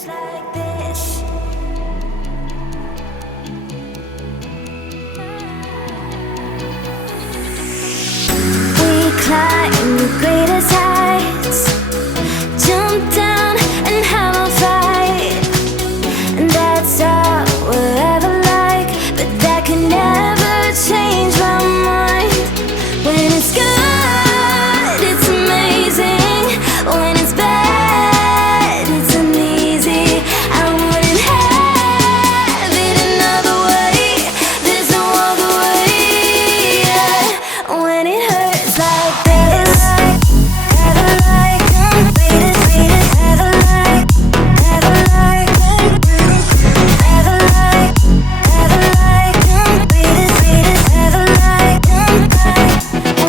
hurts like this. We climb the greatest heights, jump down and have a fight, and that's all we'll ever like. But that can never change my mind. When it's good, it's amazing. When it's bad, it's uneasy. I wouldn't have it another way. There's no other way. Yeah. When it hurts like this, ever like, ever like, ever like, ever like, ever like, ever like,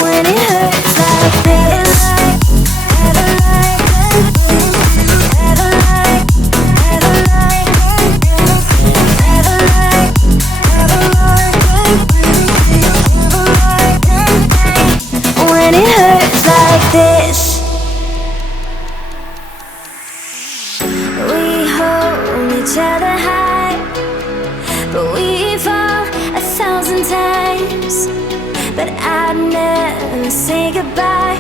when it hurts like this, ever like, ever like, ever like, ever like, ever like, when it hurts like this. We hold each other high, but we fall 1,000 times. But I'd never say goodbye.